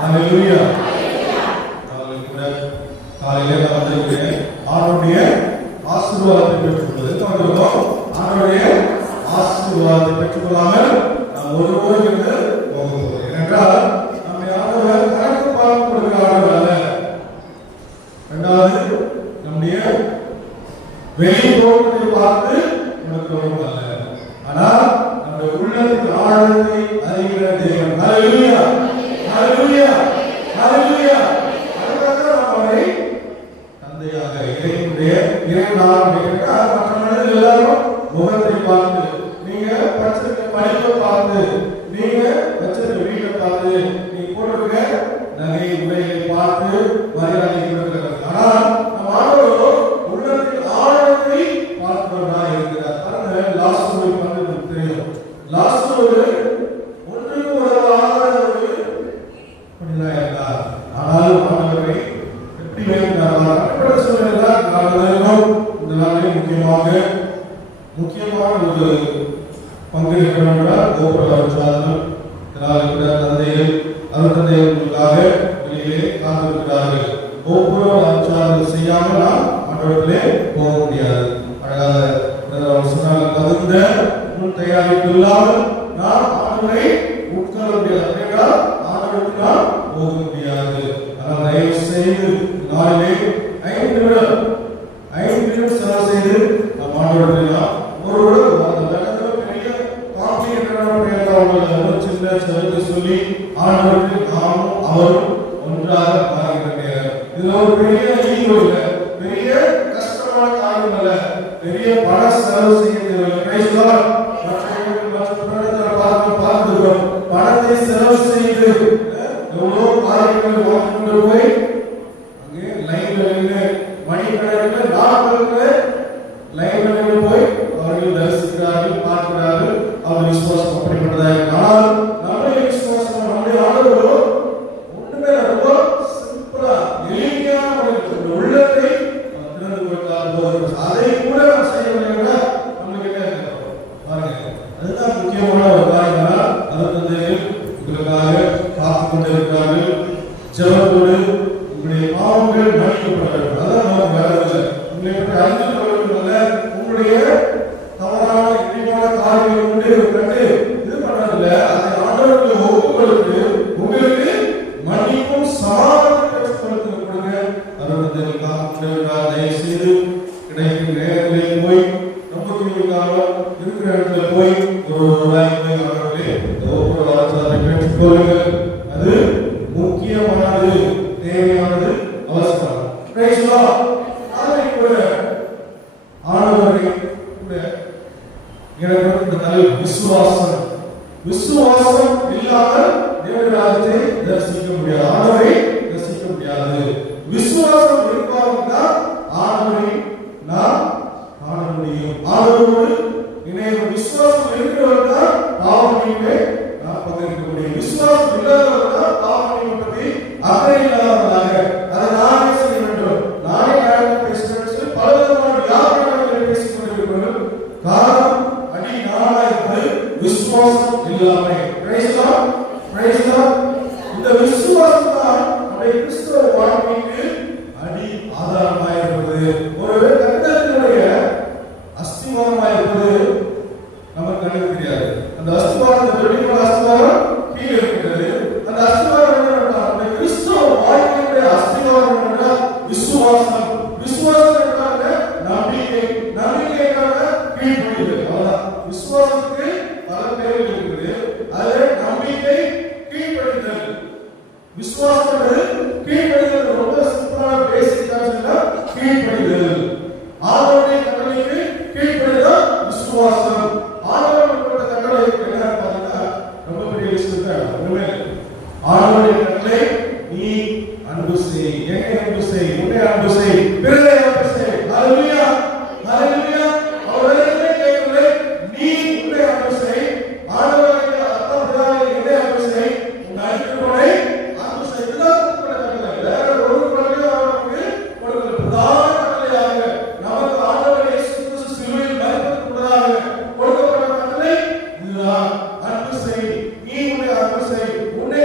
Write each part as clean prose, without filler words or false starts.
ஹalleluya. காலையிலே வந்து ஆண்டவருடைய ஆசீர்வாதத்தை பெற்றுக்கொள்வது ஆண்டவருடைய ஆசீர்வாதத்தை பெற்றுக்கொள்ளாமல் நாம் ஒருவரும் இருந்து போகும்போது ஏனென்றால் நம்மை ஆண்டவர் கணக்கு பார்க்க கொடுக்கிற ஆண்டவர் அல்ல. இரண்டாவது நம்முடைய வெளி தோற்றத்தை பார்த்து கொடுக்கிறவரும் அல்ல. ஆனால் நம்முடைய உள்ளத்தின் ஆழத்தை அறிகிற தேவன். ஹalleluya ஹalleluya ஹalleluya. அதுக்காக நம்மை தந்தையாக இறைவனுடைய இறைவனாக இருக்கிறார். மற்றவர்கள் எல்லாரும் முகத்தை பார்த்து, நீங்க படிச்சிருக்க படிப்பை பார்த்து, நீங்க வச்சிருக்க வீட்டை பார்த்து, நீங்க போட்டிருக்க நகை உடைகளை பார்த்து மரியாதை கொடுக்கிறார்கள். ஆனால் நம் ஆண்டவரோ உள்ளத்தின் ஆழத்தை பார்க்கிறவராக இருக்கிறார். பாருங்க, லாசரு வந்து தெரியும். லாசரு ஒன்றுக்கு உதவாத ஒரு மனிதனாக இருந்தார். ஆனால் ஆண்டவரை எப்படி வைக்கிறார்? அப்படி சொல்லுகிறார். இந்த நாளில் முக்கியமான ஒரு பங்கெடுக்கிறார். கோபுரம் தந்தைகள் அருந்தந்தைகளுக்காக வெளியிலே காத்திருக்கிறார்கள். ஒவ்வொரு ஆச்சாரம் செய்யாமல் நாம் மற்றவர்களே போக முடியாது. அழகாக தகுந்த முன் தயாரிப்பு இல்லாமல் நாம் ஆண்டவரை உட்கார முடியாது. என்றால் ஆண்டவருக்கு நாம் போக முடியாது. ஆனால் தயவு செய்து நாளிலே 5 நிமிடம் செலவு செய்து நம் ஆண்டவருக்கு நாம் ஒரு பெரிய காப்பி என்ற சின்ன செலவு சொல்லி ஆண்டவருக்கு நாமும் அவரும் ஒன்றாக மாறுகிற நேரம். இது ஒரு பெரிய ஈகோ இல்லை, பெரிய கஷ்டமான காரியம் அல்ல, பெரிய பண செலவு செய்ய தேவையில்லை. பார்த்துக்கிறோம், பணத்தை செலவு செய்து எவ்வளோ காரியங்கள் வாங்கிட்டு போய் அங்கே லைன்ல மணிக்கணக்கில் நாட்களுக்கு லைன்ல போய் அவர்கள் தரிசிக்கிறார்கள், பார்க்கிறார்கள். அவர் விசுவாசம் அப்படிப்பட்டதாக. ஆனால் நம்முடைய விசுவாசம், நம்முடைய ஆண்டவரோ ஒன்றுமே ரொம்ப சிம்பிளா எளிமையான உள்ளத்தை திறந்து கொடுத்தார். அதை கூட நாம் செய்யவில்லை. நமக்கு என்ன பாருங்க, அதுதான் முக்கியமான ஒரு காரியம். அருந்தந்தைகள் உங்களுக்காக காத்துக் கொண்டிருக்கிறார்கள். ஜெபத்தோடு உங்களுடைய பாவங்கள் மன்னிக்கப்பட வேண்டும். அதான் நமக்கு வேற இல்லை. உங்களை பற்றி அறிந்து கொள்ள வேண்டும் அல்ல, உங்களுடைய தவறான இழிவான காரியங்கள் கொண்டு கண்டு இது பண்ணதில்லை. அதை ஆண்டவருக்கு ஒப்புக்கொடுத்து உங்களுக்கு மன்னிப்பும் சமாதானத்தை கொடுங்க. அருந்தந்தைகள் காத்துக் தயவு செய்து கிடைக்கும் நேரத்திலே போய் நம்பிக்கைக்காக இருக்கிற இடத்துல போய் ஒரு ரூபாய் அவர்களே ஒவ்வொரு ஆச்சாரத்தை பெற்றுக்கொள்ளுங்கள். அது முக்கியமானது, தேவையானது, அவசியம். அதை கூட ஆண்டவரை கூட எனக்கு நல்ல விசுவாசம் இல்லாமல் தேவராஜ்யத்தை தரிசிக்க முடியாது, ஆண்டவரை தரிசிக்க முடியாது. விசுவாசம் இருப்பார்கள் தான் ஆண்டவரை நாம் காண முடியும். ஆண்டவரோடு இணைய விசுவாசம் இருக்கிறவர்கள் தான் பாவமன்னிப்பை நாம் பங்கேற்க முடியும். விசுவாசம் இல்லாதவர்கள் தான் பாவமன்னிப்பை பற்றி அக்கறை இல்லாதவர்களாக அதை நானே செய்ய வேண்டும், நானே பேசுகிறேன் பல விதமான யாருடைய பேசிக் கொண்டிருக்கிறோம். காரணம் அடி நானாக இருப்பது விசுவாசம் இல்லாமல். இந்த விசுவாசம் தான் நம்முடைய கிறிஸ்தவ வாழ்க்கைக்கு அடி ஆதாரமாக இருப்பது. ஒரு கட்டத்தினுடைய அஸ்திவாரமாக இருப்பது நமக்கு கண்ணுக்கு தெரியாது. அந்த அஸ்திவாரம் வெளிப்புற அஸ்திவாரம் கீழே இருக்கிறது. அந்த அஸ்திவாரம் என்ன? கிறிஸ்தவ வாழ்க்கையுடைய அஸ்திவாரம் என்றால் விசுவாசம். விசுவாசம் என்றால் நம்பிக்கை. நம்பிக்கைக்காக கீழ்ப்படிதல். அவ்வளவுதான். விசுவாசத்துக்கு பல பேர்கள் இருக்குது. அதில் நம்பிக்கை, கீழ்ப்படிதல். விசுவாசம் கீழ்ப்படிதல் ரொம்ப சிம்பிளான பேசிக்காக கீழ்ப்படிதல். ஆண்டவருடைய கட்டளைக்கு கீழ்ப்படிதல் விசுவாசம். ஆண்டவருடைய கட்டளை என்ன பார்த்தா ரொம்ப பெரிய விஷயம். ஆண்டவருடைய கட்டளை நீ அன்பு செய், என்னை அன்பு செய், உன்னை அன்பு செய், பிறரை அன்பு செய். ஹalleluya ஹalleluya. அவரே கேட்கவில்லை, நீ உன்னை அன்பு செய், ஆண்டவருடைய அத்தபிரானை என்னை அன்பு செய், உன் அன்புகளை அன்பு செய். இதுதான் கட்டளை. வேற ஒரு கட்டளை அவருக்கு கொடுக்கல. பிரதான கட்டளையாக நமக்கு ஆண்டவர் இயேசு கிறிஸ்து சிலுவையில் மரித்ததற்காக கொடுக்கப்பட்ட கட்டளை இதுதான். அன்பு செய், நீ உன்னை அன்பு செய், உன்னை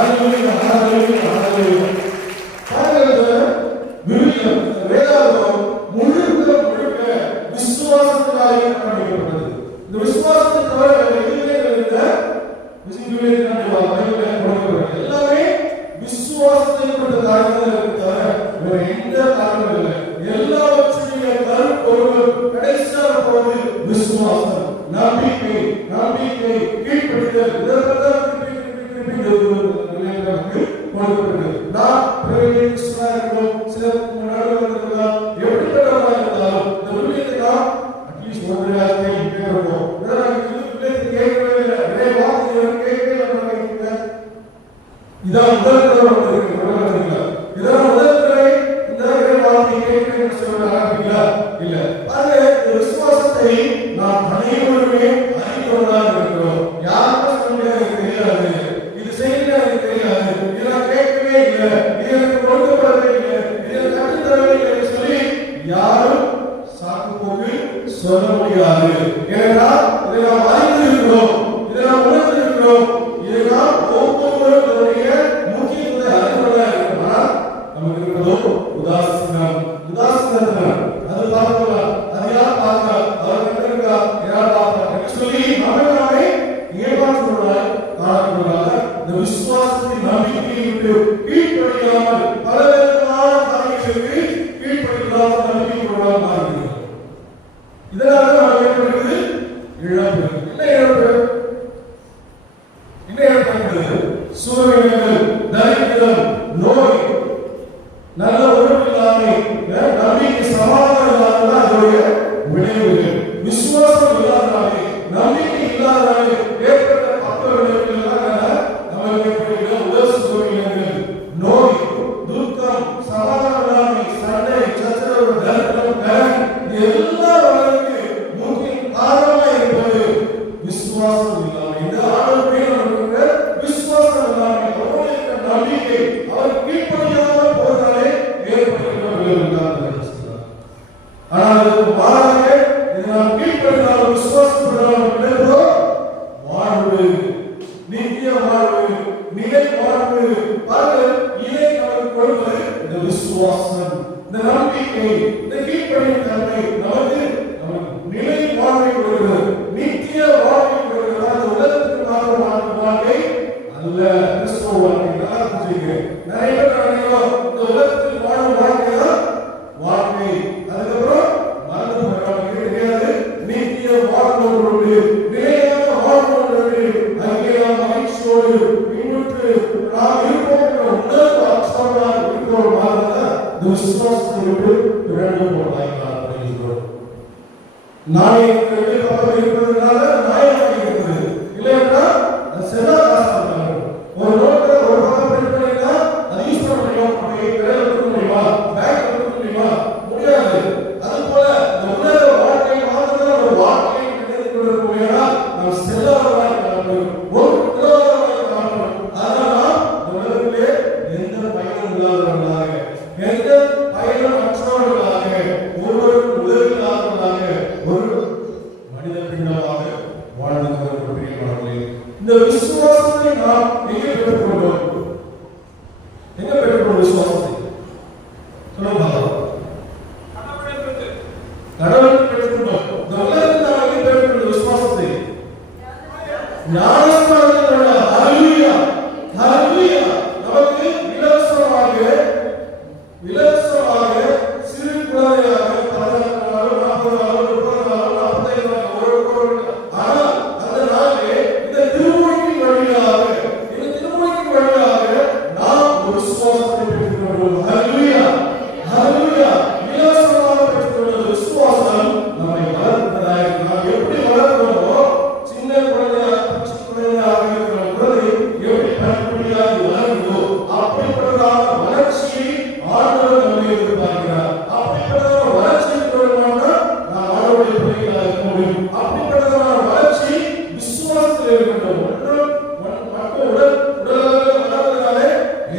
ஹalleluya ஹalleluya ஹalleluya. பாருங்க, விவிலியம் வேதாகமம் முழுக்க விசுவாசத்தினாலே கட்டமைக்கப்பட்டது. இந்த விசுவாசத்தை தவிர எதுவுமே இல்லை. எல்லாமே விசுவாசத்தை கொண்ட காரியங்களுக்கு தவிர வேற எந்த காரணமும் இல்லை. எல்லாவற்றைய கருப்பொருள் கடைசியாக போவது விசுவாசம், நம்பிக்கை, நம்பிக்கை, கீழ்ப்படிதல். இதற்கெல்லாம் நான் சில எப்படிப்பட்டவர்களாக இருந்தாலும் இந்த விவிலியத்தை நாம் அட்லீஸ்ட் ஒரு கேட்கிறோம். இதான் முதல் இல்ல. அந்த விசுவாசத்தை நாம் அனைவருமே அறிந்தவர்களாக இருக்கிறோம். யாருக்கும் சொல்ல தெரியாது, இது செய்ய தெரியாது, இதெல்லாம் கேட்கவே இல்லை, இது எனக்கு கொடுக்கப்படவே இல்லை, இது கற்றுத்தரவே இல்லை சொல்லி யாரும் சாக்கு போக்கு சொல்ல முடியாது. ஏனென்றால் இதை நாம் அறிந்திருக்கிறோம், இதை நாம் உணர்ந்திருக்கிறோம், இதை நாம் ஒவ்வொருவருடைய முக்கியத்துவத்தை அறிந்தவர்களாக இருக்கிறோம். நமக்கு இருக்கிறதோ உதாசீனம், உதாசீனம். அது பார்க்கலாம், அது யார் பார்க்க, அவர் கண்டிருக்கா, யார் பார்க்க சொல்லி நாமே ஏமாற்றுவதால் காணப்படுவதாக இந்த விசுவாசத்தின் நம்பிக்கையை விட்டு கீழ்ப்படியாமல் பலவிதமான காரியங்களுக்கு கீழ்ப்படியாமல் நம்பிக்கை கொள்ளாமல் மாறுகிறது. இதனால நாம் ஏற்படுகிறது இழப்பு. என்ன ஏற்படுகிறது? சூழ்நிலைகள், தரித்திரம், நோய், நல்ல உறவில்லாமை, நம்பிக்கை சமாதானம் இல்லாத அதோடைய விளைவுகள். விசுவாசம் இல்லாதனாலே, நம்பிக்கை இல்லாதனாலே ஏற்பட்ட பக்க விளைவுகள் நமக்கு உடல் சூழ்நிலைகள், நோய், துக்கம், சமாதானம் இல்லாமை, சண்டை, சச்சரவு, தரித்திரம், கடன், எல்லா வகைக்கு முக்கிய காரணமாக இருப்பது விசுவாசம் இல்லாமை. இந்த ஆளுமே நமக்கு விசுவாசம் இல்லாமை, அவருடைய நம்பிக்கை, அவர் கீழ்ப்படியாமல் போவதாலே ஏற்படுகின்ற விளைவுகள். ஆனால் அதற்கு மாறாக இதனால் கீழ்ப்படியாமல் விசுவாசப்படாமல் விளைவோ வாழ்வு, நித்திய வாழ்வு, நிலை வாழ்வு. பாருங்கள், இதை நமக்கு கொடுப்பது இந்த விசுவாசம், இந்த நம்பிக்கை, இந்த கீழ்ப்படியும் தன்மை நமக்கு நிலை வாழ்வை கொடுக்கிறது, நித்திய வாழ்வை கொடுக்கிறது. அந்த உலகத்துக்கு மாற்ற வாழ்க்கை அல்ல, கிறிஸ்துவ வாழ்க்கை. நல்லா புரிஞ்சுங்க. நிறைய பேர் நினைக்கிறோம் இந்த உலகத்தில் வாழும் வாழ்க்கை தான் வாழ்க்கை, அதுக்கப்புறம் மரணம் வாழ்க்கை கிடையாது. நித்திய வாழ்க்கை, நிலையான வாழ்க்கை, அங்கே நாம் மகிழ்ச்சியோடு இன்னொரு நாம் இருப்போம் உணர்வு அச்சமாக இருக்கிறோம். இந்த விசுவாசத்தை விட்டு இரண்டு போராய்கிறோம். நாணயத்திற்கு பக்கம் இருப்பதனால நாயகம் இருக்கிறது, இல்லையா? செல்லா காசு ஒரு நோட்டை ஒரு பக்கம் பிரிண்ட் பண்ணினா அது யூஸ் பண்ண முடியும், கொடுக்க முடியுமா, பேங்க் கொடுக்க முடியுமா? முடியாது. அது போல இந்த உலக வாழ்க்கை மாத்திரம் ஒரு வாழ்க்கையை நினைத்துக் கொண்டிருக்கோம்னா நாம் செல்லாதவராய் காணப்படும், ஒரு உலகமாய் காணப்படும். அதனால் இந்த உலகத்திலே எந்த பயனும் இல்லாதவர்களாக, எந்த பயனும் அற்றவர்களாக, ஒருவருக்கு உதவி இல்லாதவர்களாக, ஒரு மனித பின்னமாக வாழ்ந்து கொண்டிருக்கிறவர்களே. இந்த விசுவாசத்தை நாம் எங்கே பெற்றுக்கொண்டோம்? எங்க பெற்றுக்கொண்ட விசுவாசத்தை சொல்லுங்க. கடவுள் பெற்றுக்கொண்டோம். இந்த உலகத்தில் நாம் எங்கே பெற்றுக்கொண்ட விசுவாசத்தை? ஞானஸ்நானத்தில். ஹல்லேலூயா ஹல்லேலூயா. நமக்கு இலவசமாக சிறு குழந்தையாக 14 நாள் 40 நாள் 30 நாள் 45 நாள் ஒரு ஆனால் அந்த நாளே இந்த திருமுறையின் வழியாக நாம் ஒரு விசுவாசத்தை பெற்றுக்கொண்டோம். ஹல்லேலூயா ஹல்லேலூயா. இலவசமாக பெற்றுக்கொண்ட விசுவாசம் நம்மை வளர்த்ததாக. நாம் எப்படி வளர்க்கிறோமோ, சின்ன குழந்தையாக இருக்கிற குழந்தை எப்படி படிப்படியாக வளர்ந்தோ அப்படிப்பட்டதான வளர்ச்சியை ஆண்டவர் நம்மை எதிர்பார்க்கிறார். அப்படிப்பட்டதான வளர்ச்சி பெறணும்னா நாம் ஆண்டவருடைய பிள்ளைகளாக இருக்க முடியும். அப்படிப்பட்டதான வளர்ச்சி விசுவாசத்தில் இருக்கின்றோம். வளர்வதனாலே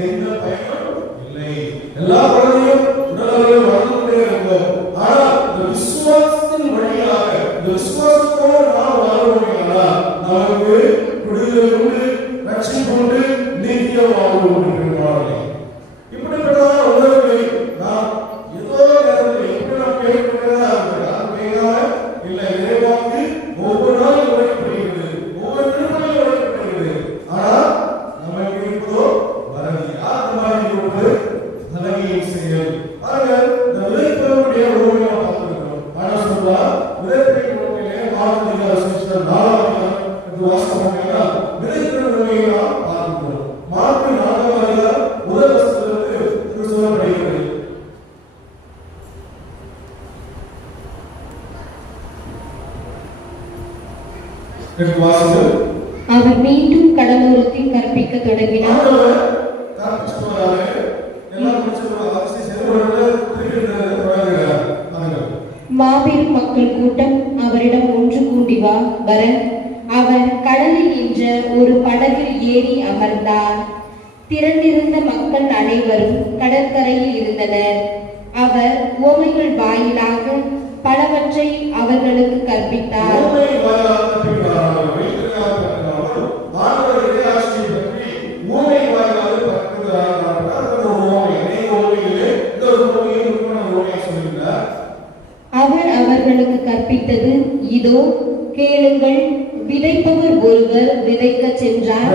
எந்த பயனும் இல்லை. எல்லா குழந்தையும் உடலளவில் வளர்ந்து கொண்டே இருக்கும். ஆனால் இந்த விசுவாசத்தின் வழியாக, இந்த விசுவாசத்தோடு நாம் வளர்வோம். நமக்கு விடுதலை உண்டு, ரட்சிப்பு உண்டு, நித்திய வாழ்வு கொண்டிருக்கிறார்கள். இப்படிப்பட்ட உணர்வுகளை நாம் ஏதோ நேரத்தில் எப்படி நாம் கேட்கிறதா இல்லை, இறைவாக்கு ஒவ்வொரு நாளும் உரைக்கப்படுகிறது, ஒவ்வொரு திருமணம் உரைக்கப்படுகிறது. ஆனால் நமக்கு இருப்பதோ வரதி. யார் மாதிரி இருப்பது? தலைமையை செயல். பாருங்க, இந்த விதைப்பவருடைய உணவை நாம் பார்த்திருக்கிறோம். ஆனால் சொல்றா விதைப்பை உணவிலே மார்க்கு சிஸ்டர் 4 வாசகம் விதைப்பவருடைய உணவை நாம் பார்க்கிறோம். மார்க்கு 4 முதல் வசனத்திலிருந்து இது சொல்லப்படுகிறது. அவர் மீண்டும் கடலோரத்தில் கற்பிக்க தொடங்கினார். மாபெரும் மக்கள் கூட்டம் அவரிடம் ஒன்று கூடி வர அவர் கடலில் நின்ற ஒரு படகில் ஏறி அமர்ந்தார். திரண்டிருந்த மக்கள் அனைவரும் கடற்கரையில் இருந்தனர். அவர் உவமைகள் வாயிலாக பலவற்றை அவர்களுக்கு கற்பித்தார். அவர் அவர்களுக்கு கற்பித்தது இதோ, கேளுங்கள். விதைப்பவர் ஒருவர் விதைக்க சென்றார்.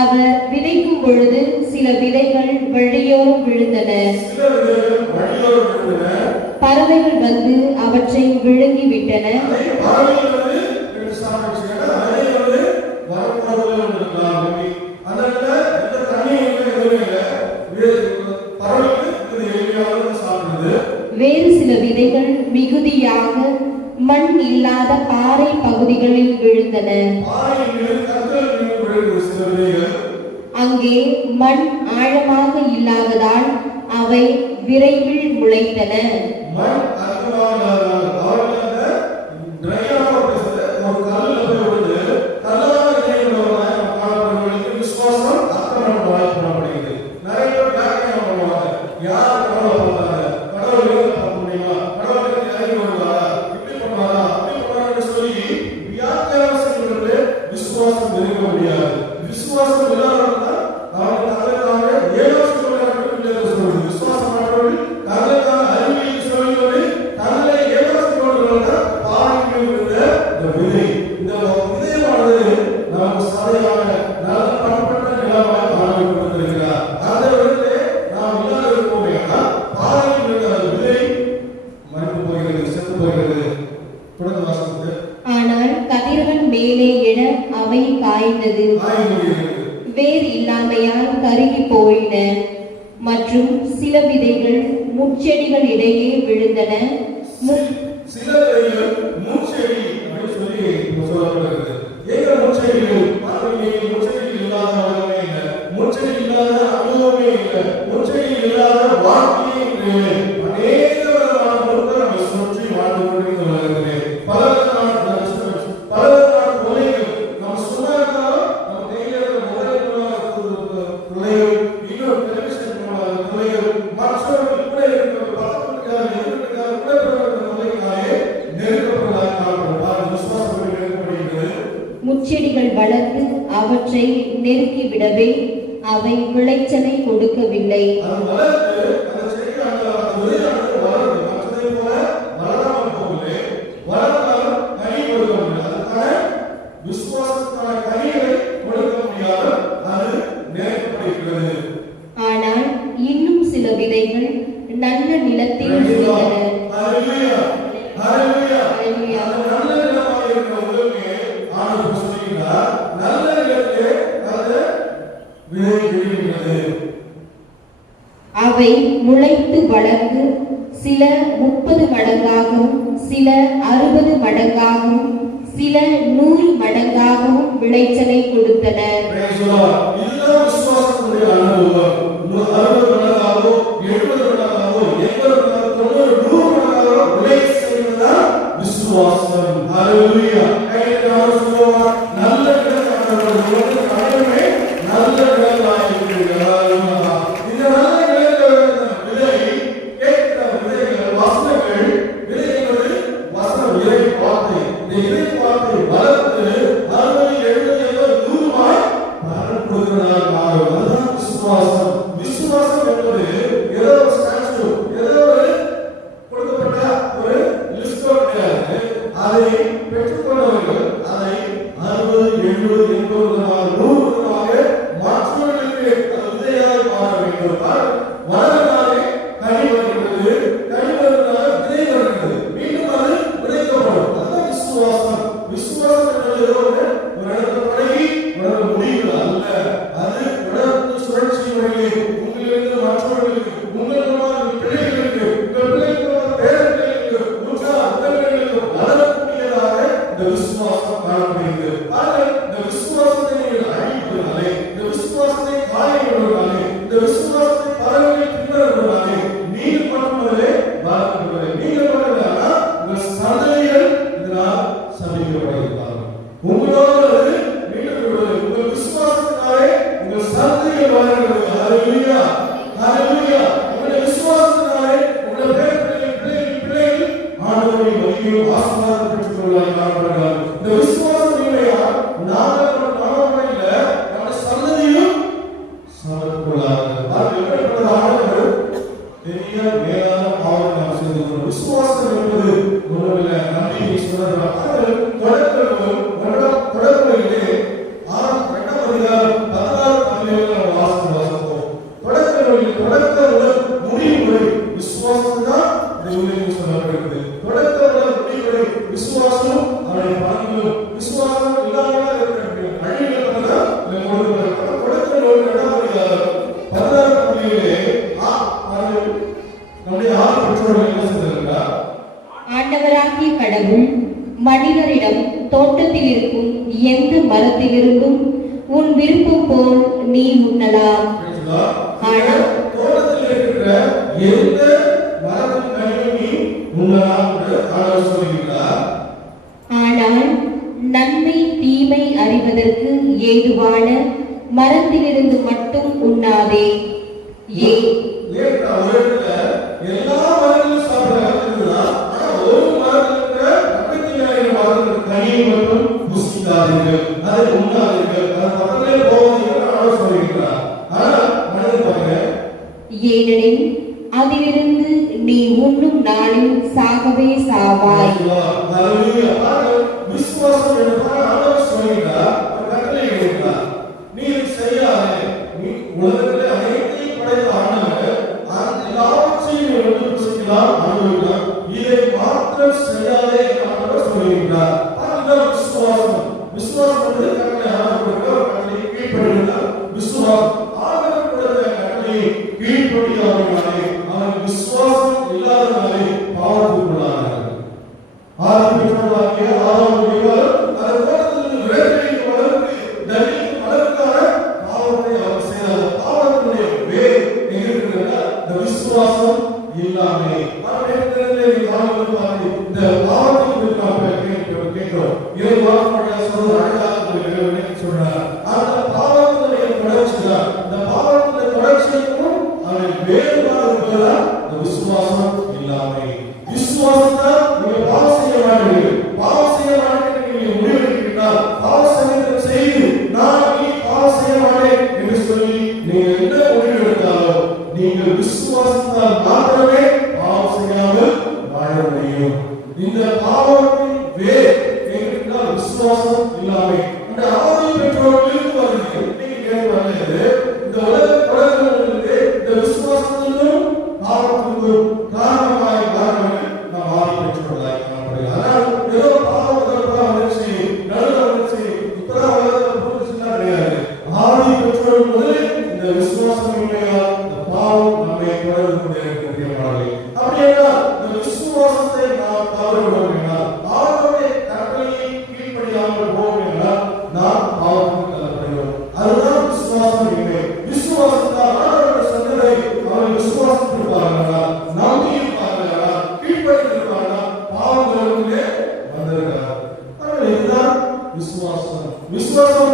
அவர் விதைக்கும் பொழுது சில விதைகள் வழியோரம் விழுந்தன. பறவைகள் வந்து அவற்றை விழுங்கி விட்டன. வேறு சில விதைகள் மிகுதியாக மண் இல்லாத பாறை பகுதிகளில் விழுந்தன. அங்கே மண் ஆழமாக இல்லாததால் அவை விரைவில் முளைத்தன. ஆனால் கதிரவன் மேலே எழ அவை காய்ந்தது, வேர் இல்லாமையால் கருகி போயின. மற்றும் சில விதைகள் முட்செடிகள் இடையே விழுந்தன. முட்செடிகள் வளர்ந்து அவற்றை நெருக்கிவிடவே அவை விளைச்சலை கொடுக்கவில்லை. ஆனால் இன்னும் சில விதைகள் நல்ல நிலத்தில் விழுந்தன. அவை முளைத்து வளர்ந்து சில 30 மடங்காகவும் சில 60 மடங்காகவும் சில 100 மடங்காகவும் விளைச்சலை கொடுத்தன. இதை பார்த்து வளர்த்து 60, 70, 80, 70 80 விதமாக 100 விதமாக மற்றவர்களுக்கு அது விதையாக மாற வேண்டும். வளர்ந்தாலே கனி வருகிறது, கனி வருவதால் விதை வருகிறது, மீண்டும் அது விதைக்கப்படும். அதுதான் விசுவாசம். விசுவாசம் என்பது ஏதோ ஒரு இடத்துல தொடங்கி ஒரு முடிவு அல்ல. அது தொடர்ந்து சுழற்சி முறையில் உங்களிலிருந்து மற்றவர்களுக்கு, உங்கள் மூலமாக பிள்ளைகளுக்கு, உங்கள் பிள்ளைகளோட பேரர்களுக்கு, உடல்களுக்கு வளரக்கூடியதாக இந்த விசுவாசம் காணப்படுகிறது. ஆனால் இந்த விசுவாசத்தை நீங்கள் அழிப்பதனாலே, இந்த விசுவாசத்தை காயப்படுவதனாலே, இந்த விசுவாசத்தை பறவைகள் பின்வருவதனாலே நீங்கள் மட்டுமல்லே பாதிக்கப்படுவதில்லை. நீங்கள் மட்டுமல்ல, உங்கள் சந்ததிகள் இதனால் சந்திக்கப்படுகிறார்கள். உங்களோடு மீண்டும் உங்கள் விசுவாசத்தினாலே உங்கள் சந்ததிகள் வாழ்கிறது. ஹல்லேலூயா, ஹல்லேலூயா. உங்களுடைய விசுவாசத்தினாலே உங்கள் பிள்ளைகள் ஆண்டவரை வழியில் ஆசீர்வாதம் பெற்றுக் கொள்வார்கள், காணப்படுகிறார்கள். இந்த விசுவாசம் இல்லையா நாங்கள் இல்ல, நம்முடைய சந்ததியும் சாப்பிட்டுள்ளார்கள். ஆண்டவர் பெரிய மேலான பாவத்தை நாம் செய்திருக்கிறோம். விசுவாசம் என்பது ஒன்றுமில்லை, நம்பிக்கை சொல்றார். தொடர்புகளிலே 2 அதிகாரம் 16 வாசிப்போம். தொடக்க முதல் முடிவு வரை விசுவாசம் தான் சொல்லப்படுகிறது. தொடக்க முதல் முடிவு வரை விசுவாசம், அவருடைய பலன்களும் விசுவாசம் இல்லாமல் இருக்கிற அழிவுகள் தொடக்க 2 அதிகாரம் 16 முடிவிலே நம்முடைய ஆறு பெற்றோர்கள் என்ன செய்திருக்கிறார்? ஆண்டவராகிய கடவுள் மனிதரிடம் தோட்டத்தில் இருக்கும் எந்த மரத்திலிருந்தும் உன் விருப்பம் போல் நீ உண்ணலாம். ஆனால் தோட்டத்தில் இருக்கிற எந்த மரத்தின் கனியை நீ உண்ணலாம் என்று ஆண்டவர் சொல்கிறார். ஆனால் நன்மை தீமை அறிவதற்கு ஏதுவான மரத்திலிருந்து மட்டும் உண்ணாதே. எல்லா மரங்களும் சாப்பிடலாம், ஆனால் ஒரு மரத்தில் கனியை மட்டும் புசிக்காதீர்கள், அதை உண்ணாதீர்கள், அது பக்கத்திலே போவதீர்கள் ஆண்டவர் சொல்கிறார். ஆனால் மனதில் பாருங்க, ஏனெனில் அதிலிருந்து நீ உண்ணும் நாளில் சாகவே சாவாய். விசுவாசம் என்பதால் ஆண்டவர் சொல்கிறார், கட்டளை இடுகிறார், நீ செய்யாதே. நீ உலகத்திலே அனைத்தையும் படைத்த ஆண்டவர் எல்லாவற்றையும் எடுத்து புசிக்கலாம், அனுபவிக்கலாம், இதை மாத்திரம் செய்யாதே என்று ஆண்டவர் சொல்கிறார். அதுதான் விசுவாசம். விசுவாசம் என்பது கட்டளை ஆண்டவருக்கு கீழ்ப்படுகிறார். விசுவாசம் ஆண்டவர் கொடுத்த கட்டளையை கீழ்ப்படியாதவர்களாலே, அவர்கள் விசுவாசம் இல்லாதவர்களாலே பாவத்துக்குள்ளானார்கள். ஆதி பெற்றோராகிய ஆதாமுடைய அந்த தோட்டத்திலிருந்து விலகி வளர்ந்து தனித்து வளர்க்கான பாவத்தை அவர் செய்தார். பாவத்தினுடைய வேர் எங்கிருக்கிறது? இந்த விசுவாசம் இல்லாமே. இந்த பாவத்தை கேட்கிறோம். இதை வார்த்தையாக சொல்வது அழகாக சொல்றார். அந்த பாவத்தினுடைய தொடர்ச்சி தான், இந்த பாவத்தினுடைய தொடர்ச்சிக்கும் அவன் வேறுபாடு இருப்பதுதான் இந்த விசுவாசம் இல்லாமே. விசுவாசத்தால் நீங்க பாவம் செய்ய மாட்டீர்கள். பாவம் செய்ய மாட்டேன் நீங்க முடிவெடுக்கிறார். பாவம் செய்து நான் இனி பாவம் செய்ய மாட்டேன் என்று சொல்லி நீங்கள் என்ன முடிவெடுத்தாலும் நீங்கள் விசுவாசத்தால் மாத்திரமே பாவம் செய்யாமல் வாழ முடியும். இந்த பாவத்தின் வேர் எங்கிருந்தால் விசுவாசம் இல்லாமே. அந்த ஆதி பெற்றோர்களுக்கு வருகிறது. நீங்க கேட்கிறது இந்த உலகத்திலிருந்து இந்த விசுவாசத்திலும் பாவத்திற்கும் காரணமாய் காரணங்கள் நாம் ஆதி பெற்றோர்களாய் காணப்படுகிறது. ஆனால் ஏதோ பாவம் வந்துச்சு, நடுவில் வந்துச்சு, இப்பதான் உலகத்தில் புரிஞ்சுன்னா கிடையாது. ஆதி பெற்றோர்கள் முதலில் இந்த விசுவாசம் இல்லையா இந்த பாவம் நம்மை தொடர்ந்து கொண்டே இருக்கிறார்கள். அப்படின்னா இந்த விசுவாசத்தை நாம் தவறுவிடும் என்றால், ஆண்டவருடைய கட்டளையை கீழ்ப்படியாமல் போவோம் என்றால் நாம் பாவத்துக்கு தள்ளப்படுகிறோம். அதுதான் விசுவாசம் இல்லை. விசுவாசத்தால் ஆண்டவருடைய சந்ததியை அவர்கள் விசுவாசத்திருப்பார்கள், நம்பி இருப்பார்கள், கீழ்ப்படி இருப்பார்கள், பாவங்களிலே வந்திருக்கிறார். இதுதான் விசுவாசம். விசுவாசம்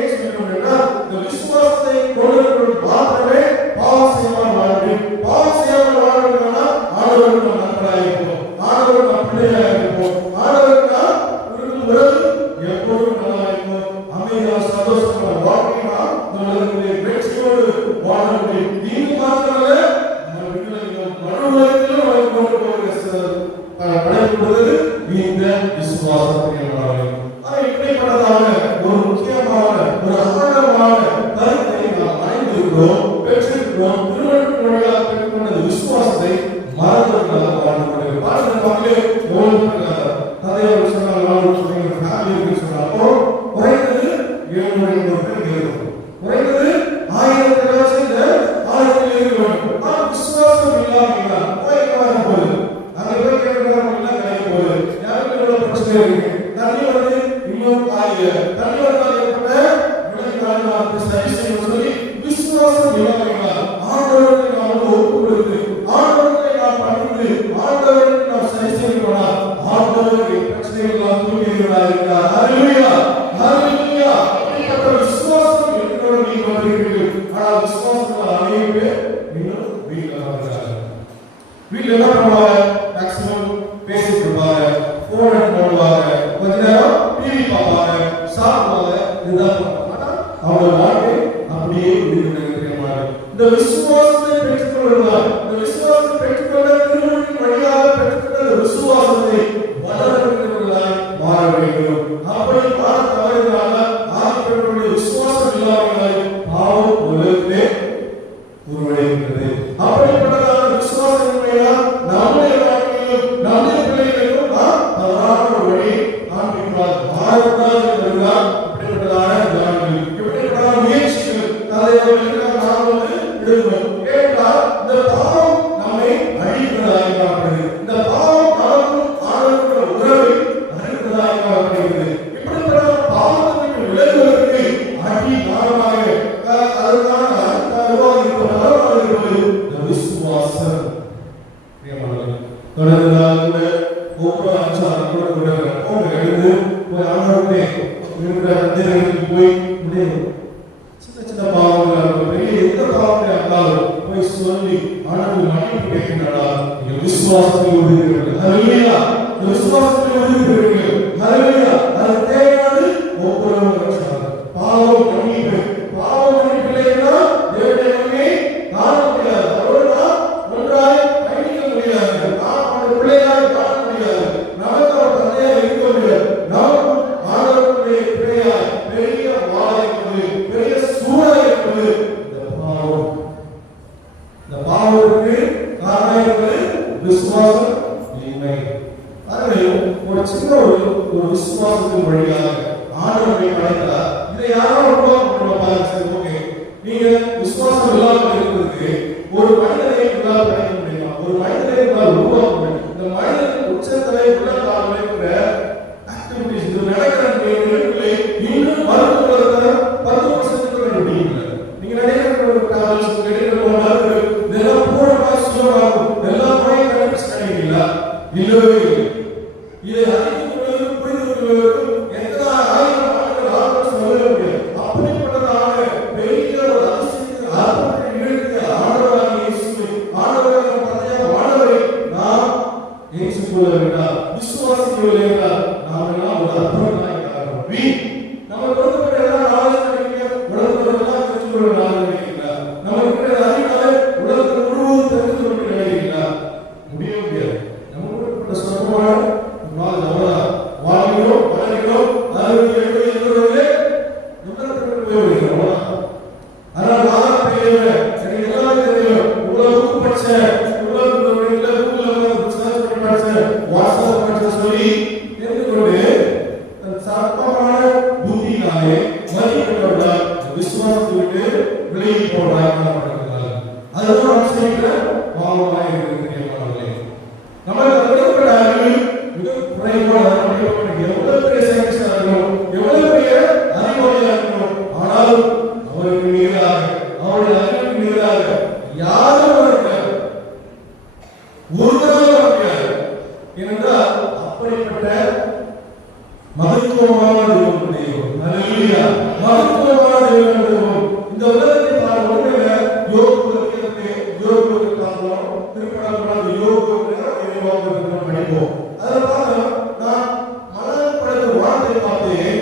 ஏன் சொல்கிறோம் என்றால், இந்த விசுவாசத்தை கொண்டிருக்கிறவர்கள் மாத்திரமே பாவம் செய்யாமல் வாழ முடியும். பாவம் செய்யாமல் வாழ முடியும்னா ஆண்டவருக்கு நாம் நண்பராக இருப்போம், ஆண்டவருக்கு நாம் பிள்ளைகளாக இருப்போம், ஆண்டவருக்கு நாம் உறவு எப்போதும் நல்லா இருக்கும். அமைதியாக சந்தோஷமான வாழ்க்கையா இந்த உலகத்திலே வெற்றியோடு வாழ முடியும். இது மாத்திரமல்ல, மறுவுலகத்திலும் நமக்கு கொண்டு போகிற படைக்கப்படுவது இந்த விசுவாசத்தை இப்படிப்பட்டதாக ஒரு மனிதர்களால் ஏற்பட்ட விளைவுகளை சரி செய்ய சொல்லி விசுவாசம் இல்லாமல் ஆண்டவரை நாம் ஒப்பு கொடுத்து ஆண்டவரை நாம் பணிந்து ஆண்டவரை நாம் சரி செய்யப்படால் ஆண்டவருடைய பிரச்சனைகள் நாம் தூக்கியவர்களாக இருக்கிறார். ஹல்லேலூயா, ஹல்லேலூயா. அப்படிப்பட்ட விசுவாசம் என்னோட நீங்கள் வந்திருக்கிறீர்கள். ஆனால் விசுவாசத்தில் அநேக பேர் இன்னும் வீட்டில் இருக்கிறார்கள். வீட்டில் என்ன பண்ணுவாங்க? மேக்ஸிமம் பேசிட்டு இருப்பாங்க, போன் எடுத்து போடுவாங்க, கொஞ்ச நேரம் டிவி பார்ப்பாங்க, சாப்பிடுவாங்க. இதுதான் பண்ணுவாங்க. அவங்க வாழ்க்கை அப்படியே இருக்கிறாங்க. இந்த விசுவாசத்தை பெற்றுக்கொள்வார். இந்த விசுவாசத்தை பெற்றுக்கொள்ள திருமணத்தின் வழியாக பெற்றுக்கொண்ட விசுவாசத்தை வளர்க்கிறவர்களாய் மாற வேண்டும். அப்படி மாற தவறினால ஆகியவர்களுடைய விசுவாசம் இல்லாமல் பாவம் உலகத்திலே உருவடைகிறது. அப்படிப்பட்டதான விசுவாசத்தினால் நம்முடைய வாழ்க்கையிலும் நம்முடைய பிள்ளைகளுக்கும் தவறான ஒரு வழி காண்பிப்பார். மாறக்கூடாது என்பதுதான் இப்படிப்பட்டதான தியானங்கள், இப்படிப்பட்டதான முயற்சிகள் அதை நாம் எடுக்கணும். கேட்டால் இந்த பாவம் நம்மை அழிக்கிறதாக காணப்படுகிறது. இந்த பாவம் நமக்கும் ஆண்டவருடைய உறவை அழிக்கிறதாக காணப்படுகிறது. இப்படிப்பட்ட பாவத்திற்கு விளைவுகளுக்கு அடி நாளமாக அதற்கான விசுவாசம் தொடர்ந்து ஒவ்வொரு அச்சாரம் எழுந்து போய் ஆண்டவரே போய் சின்ன சின்ன பாவங்கள் பெரிய எந்த பாவங்களை இருந்தாலும் போய் சொல்லி ஆண்டவர் மன்னிப்பு கேட்கின்றா. விசுவாசத்தை உறுதிப்படுங்கள். ஹல்லேலூயா, விசுவாசத்தை உறுதிப்படுங்கள். ஹல்லேலூயா. அது தேவையானது ஒவ்வொரு பாவம் மன்னிப்பு. பாவம் மன்னிப்பில்லைன்னா தேவனுடைய நன்மை காண முடியாது. அவரோட ஒன்றாய் பயணிக்க முடியாது. நாம் பிள்ளையாக காண முடியாது. நமக்கு அவர் தந்தையாக இருக்க முடியாது. நமக்கும் ஆண்டவருடைய பிள்ளையாய் பெரிய வாழை என்பது பெரிய சூழலை என்பது இந்த பாவம். இந்த பாவத்திற்கு காரணம் என்பது விசுவாசம் இன்மை. ஒரு சின்ன ஒரு விசுவாசத்தின் வழியாக ஆண்டவரை படைத்தார். இதை யாரோ ஓகே, நீங்க விசுவாசம் இல்லாமல் இருக்கிறதுக்கு ஒரு மனிதனை உங்களால் படைக்க முடியுமா? ஒரு மனிதனை உங்களால் உருவாக்க முடியும். இந்த மனிதன் உச்சத்திலே உள்ளதால் இருக்கிற ஆக்டிவிட்டிஸ் இது நடக்கிற நிகழ்வுகளை இன்னும் மருத்துவத்தை 10% முடியல. நீங்க நினைக்கிற டிராவல்ஸ் இதெல்லாம் பூரணமா சுலபமாகும். எல்லா முறையும் கண்டுபிடிச்சிட்டீங்களா? இல்லவே இல்லை. இதை அறிந்து கொள்வதற்கு புரிந்து கொள்வதற்கு எத்தனை ஆயிரம் ஆண்டுகள் ஆகும் சொல்ல முடியாது. அப்படிப்பட்டதான பெரிய ஒரு அதிசயத்தை அற்புதத்தை நிகழ்த்திய ஆண்டவராகிய இயேசுவை ஆண்டவராகிய தந்தையாக வாழ்வதை நாம் ஏற்றுக்கொள்ள வேண்டாம், விசுவாசிக்கவில்லை என்றால் நாம் எல்லாம் ஒரு அற்புதமாய் காரணம். நம்ம கொடுக்கப்பட்ட எல்லா நாலேஜ் உலகத்தில் எல்லாம் தெரிந்து கொள்ள நினைக்கிறீங்களா? நமக்கு அறிவாலே உலகத்தில் முழுவதும் தெரிந்து கொள்ள நினைக்கிறீங்களா? முடியாது. நம்ம கொடுக்கப்பட்ட சொற்பமான வாழ்கிறோம், வளர்கிறோம், 60, 70, 80 நிமிடத்திற்கு போய்விடுகிறோம். ஆனால் ஆதாரம் தெரியல, எனக்கு எல்லாமே தெரியும். உலகம் படிச்ச வாட்ஸ்அப் படிச்ச சொல்லி தெரிந்து கொண்டு சட்டமான புத்தியினாலே மதிப்பிட்டவர்களால் விசுவாசத்தை விட்டு விலகி போடுறாங்க. அதுதான் செய்கிற பாவமாக இருக்கிறது. நமக்கு கொடுக்கப்பட்ட அறிவு மிக குறைவான எவ்வளவு பெரிய சயின்டிஸ்டா இருக்கணும், எவ்வளவு பெரிய அறிவாளியா இருக்கணும், ஆனாலும் அவருக்கு நிகராக அவருடைய அறிவுக்கு நிகராக யாரும் இருக்காது, ஒருவராக முடியாது. ஏனென்றால் அப்படிப்பட்ட மகத்துவமான தெய்வம். ஹல்லேலூயா, மகத்துவமான தெய்வம். இந்த உலகத்தை பார்க்க யோகுக்கு பார்க்கிறோம், திருப்பணம் யோகுக்கு படிப்போம். அதில் பார்த்தோம், நான் மலர் படைத்த வார்த்தை பார்த்தேன்.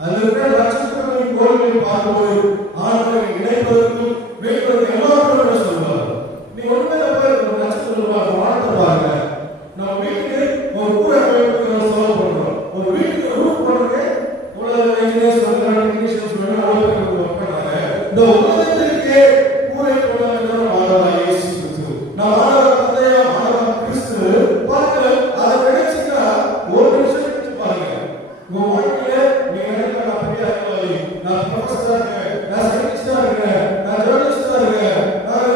அதில் இருக்கிற நட்சத்திரங்களின் கோள்களை பார்க்கும்போது ஆண்களை இணைப்பதற்கும் வைப்பதற்கு எல்லாரும் சொல்லுவார். நீ ஒன்றுமே ஒரு நட்சத்திரம் வார்த்தை பாருங்க. நம்ம வீட்டுக்கு ஒரு கூரை அமைப்புக்கு சொல்ல பண்றோம். ஒரு வீட்டுக்கு ரூப் பண்றதுக்கு உலக இன்ஜினியர்ஸ் இந்த உலகத்திற்கு கூரை போட ஆண்டவராகிய இயேசு கிறிஸ்து நம்ம ஆண்டவர் தந்தையா ஆண்டவர் கிறிஸ்து பார்க்க அதை கிடைச்சிட்டா ஒரு நிமிஷம் கழிச்சு பாருங்க. உங்க வாழ்க்கையில நீங்க நினைக்கிற நான் பெரிய அறிவாளி, நான் ப்ரொஃபஸரா இருக்கேன், நான் சயின்டிஸ்டா இருக்கேன், நான் ஜர்னலிஸ்டா இருக்கேன், நான்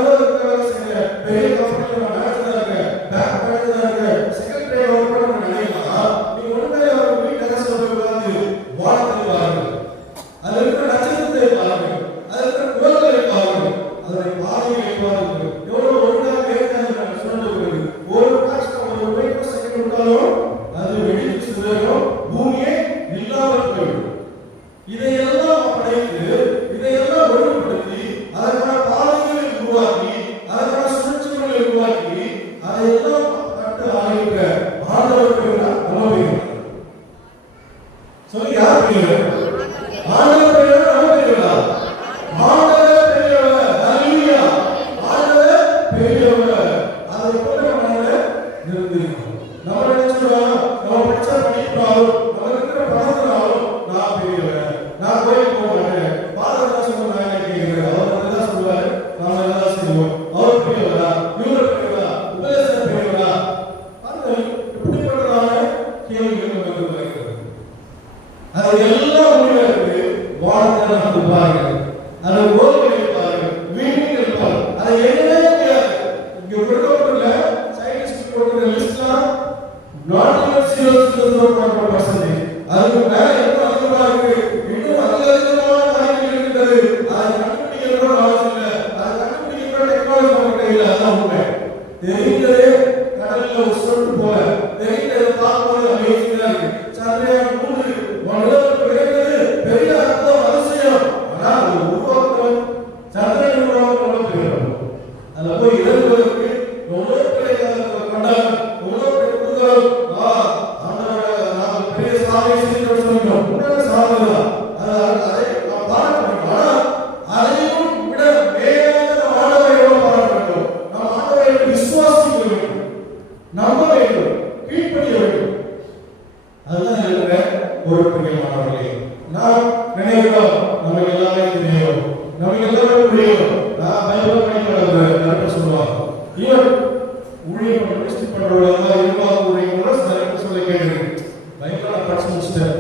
வேலை செய்யறேன், பெரிய கம்பெனில நான் மேனேஜரா இருக்கேன், பேங்க் மேனேஜரா இருக்கேன், செக்ரட்டரி ஒர்க் பண்ண நினைக்கலாம். நீங்க ஒண்ணுமே ஒரு வீட்டு அரசு வாழ்க்கை பாருங்க. நான் கோயிலுக்கு போக மாட்டேன். ஃபாதர் தான் சொல்லுவாங்க, நான் என்ன கேட்கிறேன்? அவர் என்ன சொல்லுவாரு? நாம எல்லாம் செய்வோம். அவர் பெரியவரா, இவர் பெரியவரா, உபதேசம் பெரியவரா? பாருங்க, இப்படிப்பட்டதான கேள்விகள் நமக்கு வருகிறது. அது எல்லாம் முடிவெடுத்து வாழ்க்கை நடந்து பாருங்கள். அதை ஓர்வனை பாருங்கள், வீட்டில் இருப்பார். அதை எண்ணவே முடியாது. இங்க கொடுக்கப்பட்டுள்ள சயின்டிஸ்ட் கொடுக்கிற லிஸ்ட்லாம் நாட் ஈவன் 0.0%. அதுக்கு மேல இன்னும் அதிகமா இருக்கு. இன்னும் அதிகமான காரியங்கள் இருக்கிறது. அதை கண்டுபிடிக்கிற நாலேஜ் இல்ல, அதை கண்டுபிடிக்கிற டெக்னாலஜி நமக்கு இல்ல. அதான் உண்மை. தெரிந்ததே கடல்ல ஒரு சொட்டு போல, தெரிந்ததை பார்க்கும்போது அமேசிங்கா இருக்கு. சந்திரயான் 3 உலகத்துக்கு கிடைக்கிறது பெரிய அர்த்தம், அதிசயம். ஆனா அது உருவாக்கம் சந்திரன் உருவாக்கம் பெரியது. அதுல போய் இறங்குவதற்கு எவ்வளவு கொண்டாங்க, எவ்வளவு பெருங்குதல். பெரிய சாதனை செய்து சொல்லிட்டோம். உடனே சாதனை தான். அதை நாம் பார்க்க வேண்டும். ஆனால் அதையும் விட மேலாக ஆண்டவரை எவ்வளவு பாராட்ட வேண்டும். நாம் ஆண்டவரை விசுவாசிக்க வேண்டும், நம்ப வேண்டும், கீழ்ப்படிய வேண்டும். அதுதான் இருக்கிற ஒரு பிரியமானவர்களே. நாம் நினைக்கிறோம் நமக்கு எல்லாமே தெரியும், நமக்கு எல்லாமே புரியும். நான் பைபிள் படிக்கிறேன் சொல்லுவாங்க. இவன் ஊழியம் பண்ணி பண்றவங்க இருந்தா சொல்ல கேட்கிறேன். பைபிளை படிச்சு முடிச்சிட்டேன்.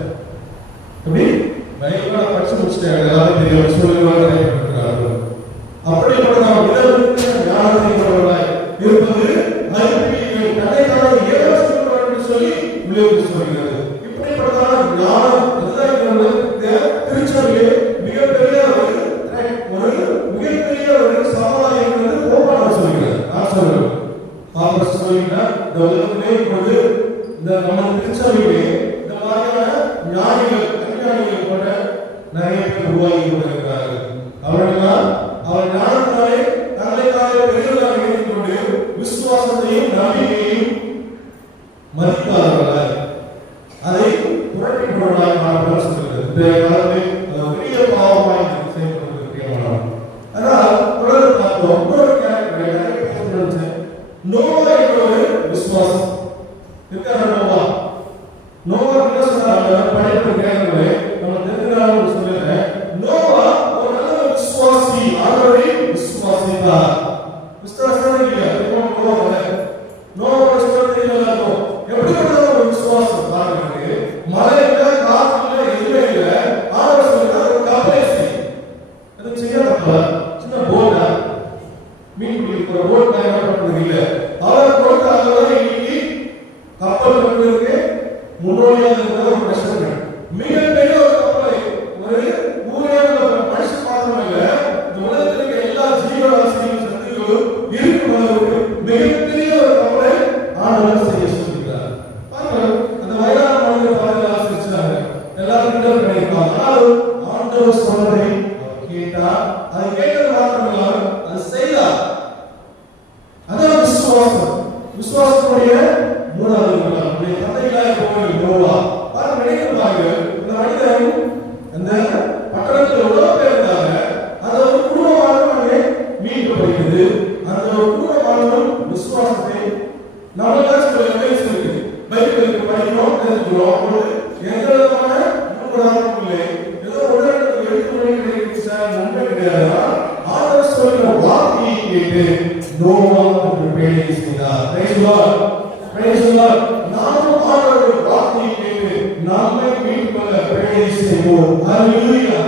எப்படி பைபிளை படிச்சு முடிச்சிட்டேன் எல்லாரும் தெரியும் சொல்லுவாங்க. அப்படிப்பட்ட நாம் ஞானத்தை கொண்டவர்களாய் இருப்பது அறிவியல் தன்னைக்கான ஏகத்துவம் என்று சொல்லி விளைவு சொல்கிறது. இப்படிப்பட்டதான ஞானம் திருச்சபையிலே மிகப்பெரிய மிகப்பெரிய ஒரு சமுதாயம் என்று போப்பாளர் சொல்கிறது. நான் சொல்றேன் பாப்பர் சொல்லினா இந்த உலகத்திலே இப்பொழுது இந்த நம்ம திருச்சபையிலே இந்த மாதிரியான ஞானிகள் அஞ்ஞானிகள் போன்ற நிறைய பேர் உருவாகி கொண்டிருக்கிறார்கள். அவர்களெல்லாம் அவர் ஞானத்தினாலே தங்களைக்காக பெரியவர்களாக இருந்து கொண்டு விசுவாசத்தையும் நம்பிக்கையையும் மதிக்காதவர்களாய் அதை புரட்டி கொண்டவர்களாய் மாறப்பட சொல்கிறது. இந்த காலத்தில் பெரிய பாவமாய் செய்யப்பட்டிருக்கிறார்கள். ஆனால் தொடர்ந்து பார்த்தோம் இன்னொரு கேரக்டர் நோவா என்ற ஒரு விசுவாசம் இருக்கிறார்களா? நோவா என்ன சொன்னாங்க? படிப்பு கேட்கவே நம்ம தெரிஞ்சுக்கலாம் சொல்லிடுறேன். நோவா ஒரு நல்ல விசுவாசி, ஆண்டவரை விசுவாசித்தார். விசுவாசம் இல்லையா? நோவா விசுவாசம் எப்படிப்பட்ட ஒரு விசுவாசம் பாருங்க. மழை இல்லை, காற்று இல்லை, எதுவுமே இல்லை. ஆண்டவர் சொல்றார் ஒரு கப்பலை செய். அது செய்யாத சின்ன போட்டா மீன் பிடிக்கிற போட் தயார் பண்றது இல்லை. அவர் போட்டு அதோட இன்னைக்கு கப்பல் பண்ணுறதுக்கு முன்னோடியாக இருக்கிற ஒரு கஷ்டம். மிகப்பெரிய ஒரு கப்பலை ஒரு ஊரே மனுஷன் மாத்திரம் இல்லை, இந்த உலகத்தில் இருக்கிற எல்லா ஜீவராசிகளும் சக்திகளும் இருக்கிற மிகப்பெரிய ஒரு கப்பலை ஆண்டவர் செய்ய சொல்லியிருக்கிறார். அந்த வயதான மனிதர் பாதையில் ஆசிரிச்சாங்க, எல்லாரும் கிண்டல் பண்ணியிருப்பாங்க. ஆனாலும் ஆண்டவர் சொன்னதை கேட்டார். அதை கேட்டது மாத்திரமில்லாமல் அது செய்தார். அதான் விசுவாசம். விசுவாசத்துடைய மூணாவது நம்முடைய தந்தைகளாக போய் நோவா பாருங்க. நினைக்கிறாங்க இந்த மனிதன் அந்த பட்டணத்தில் எவ்வளவு பேர் இருந்தாங்க. அந்த ஒரு குடும்பமானவங்க மீண்டு போகிறது. அந்த ஒரு குடும்பமானவரும் விசுவாசத்தை நம்மளாச்சும் இருக்கு பைபிளுக்கு படிக்கிறோம், தெரிஞ்சுக்கிறோம். எந்த விதமான முன்னுதாரணமும் இல்லை. ஏதோ உடனே எழுத்து சார் நன்மை கிடையாது. ஆண்டவர் சொல்கிற வார்த்தையை கேட்டு நோவா ஒரு பேழையை செய்தார். Praise Lord, praise Lord. நாமும் ஆண்டவருடைய வார்த்தையை கேட்டு நம்மை மீட்பத பேழையை செய்வோம். ஹல்லேலூயா,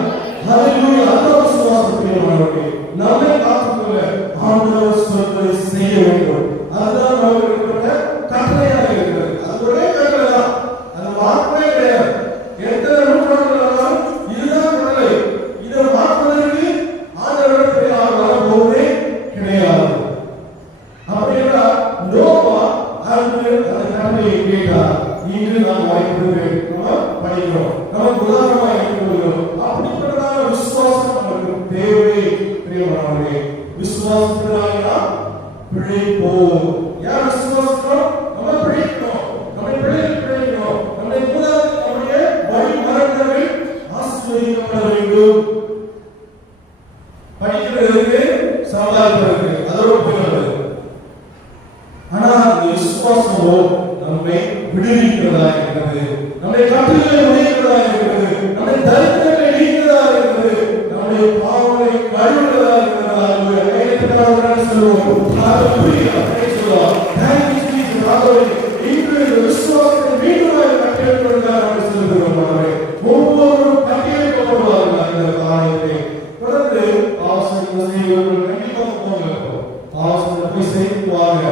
ஹல்லேலூயா. அந்த விசுவாசத்திலே நம்மை காத்துக்கொள்ள ஆண்டவர் சொல்வதை செய்ய வேண்டும். அதுதான் நமக்கு கட்டளையாக இருக்கிறது. அது ஒரே கட்டளை தான், அது மாற்றமே கிடையாது. எத்தனை நூற்றாண்டுகளாலும் இதுதான் கட்டளை. இதை மாற்றுவதற்கு ஆண்டவரிடத்தில் யார் வரப்போவதே கிடையாது. அப்படின்னா நோவா அந்த கட்டளையை கேட்டார். இன்று நாம் வாய்ப்பு படிக்கிறோம், நமக்கு உதாரணமாக எடுத்துக்கொள்கிறோம். அப்படிப்பட்டதான விசுவாசம் நமக்கு தேவை. பிரியமானவர்களே, விசுவாசத்தினால பிழைப்போம். யார் விசுவாசம்? நம்ம பிழைக்கணும், நம்ம பிழைக்கணும். நம்முடைய மூதாதையர் நம்முடைய வழி மரங்கள் ஆசீர்வதிக்கப்பட வேண்டும். படிக்கிறதுக்கு சமுதாயத்திற்கு அதோட போகிறது. ஆனால் அந்த விசுவாசமோ நம்மை விடுவிக்கிறதா இருக்கிறது, நம்மை கட்டுகளை உடைக்கிறதா இருக்கிறது, நம்மை தரித்திரங்களை Hallelujah. Praise the Lord. Thank you, Jesus. Hallelujah. இன்று விசுவாசத்தை மீண்டும் கட்டியெழுப்புவதற்காக செல்கிறோம். ஒவ்வொரு கட்டியெழுப்பப்படுவார்கள் இந்த காரியத்தை. தொடர்ந்து ஆசிரியர் செய்வர்கள் கண்டிப்பாக போங்க. ஆசிரியர் போய் செய்து வாங்க.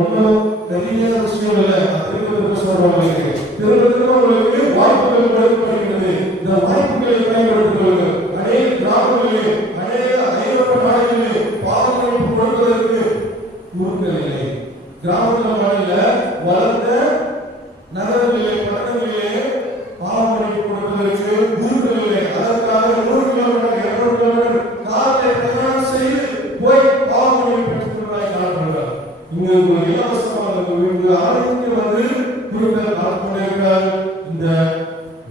ஒன்றும் பெரிய விஷயம் இல்லை. திரும்ப சொல்றவங்களுக்கு திரும்ப வாய்ப்புகள் கொடுக்கப்படுகிறது. இந்த வாய்ப்புகளை பயன்படுத்திக் கொள்ளுங்கள். அநேக கிராமங்களிலே அநேக ஐரோப்பிய நாடுகளிலே பாதுகாப்பு கொடுப்பதற்கு குழுக்கள் இல்லை. கிராமங்களில் வளர்ந்த நகரங்களிலே பட்டணங்களிலே பாவமளிப்பு கொடுப்பதற்கு குழுக்கள் இல்லை. அதற்காக 100 கிலோமீட்டர் 200 கிலோமீட்டர் காலை பிரயாணம் செய்து போய் பாவமளிப்பு பெற்றுக்கொள்வதை காணப்படுகிறார். இங்கு இலவசமாக ஆரோக்கிய வந்து குழுக்கள் காத்துக்கொண்டிருக்கிறார். இந்த